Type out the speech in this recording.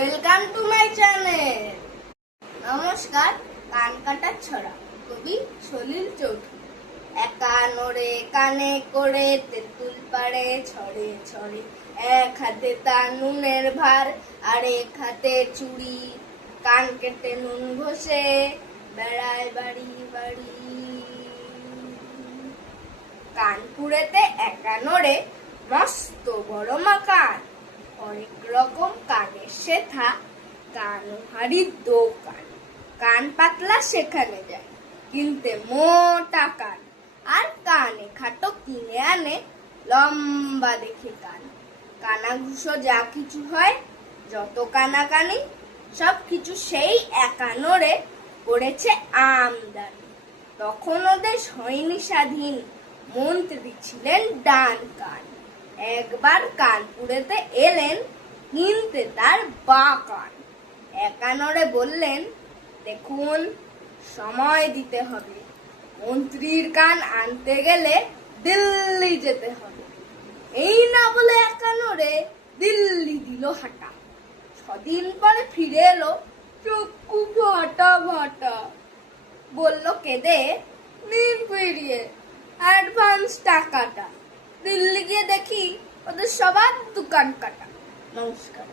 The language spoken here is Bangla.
Welcome to my channel. নমস্কার। কান কাটার ছড়া, কবি সলিল চৌধুরী। একা নড়ে কানে করে তেঁতুল পাড়ে ছড়ে ছড়ে, এক হাতে তার নুনের ভার আর এক হাতে চুড়ি। কান কেটে নুন ঘষে বেড়ায় বাড়ি বাড়ি। কানপুরেতে একা নড়ে মস্ত বড় মাকান, অনেক রকম কানের শেথা, কানহারির দোকান। কান পাতলা সেখানে যায় কিনতে মোটা কান, আর কানে খাটো কিনে আনে লম্বা দেখে কান। কানাঘুষো যা কিছু হয়, যত কানাকানি, সব কিছু সেই একা নড়ে করেছে আমদানি। তখন ওদের হয়নি স্বাধীন, মন্ত্রী ছিলেন ডান কান। একবার কানপুরেতে এলেন কিনতে তার বাকান। একা নড়ে বললেন, দেখুন সময় দিতে হবে, মন্ত্রীর কান আনতে গেলে দিল্লি যেতে হবে। এই না বলে একা নড়ে দিল্লি দিল হাঁটা। 6 দিন পরে ফিরে এলো চক্ষু ভাটা ভাটা। বলল কেঁদে, নিন ফিরিয়ে অ্যাডভান্স টাকাটা। দিল্লি গিয়ে দেখি ওদের সবার দোকান কাটা। নমস্কার।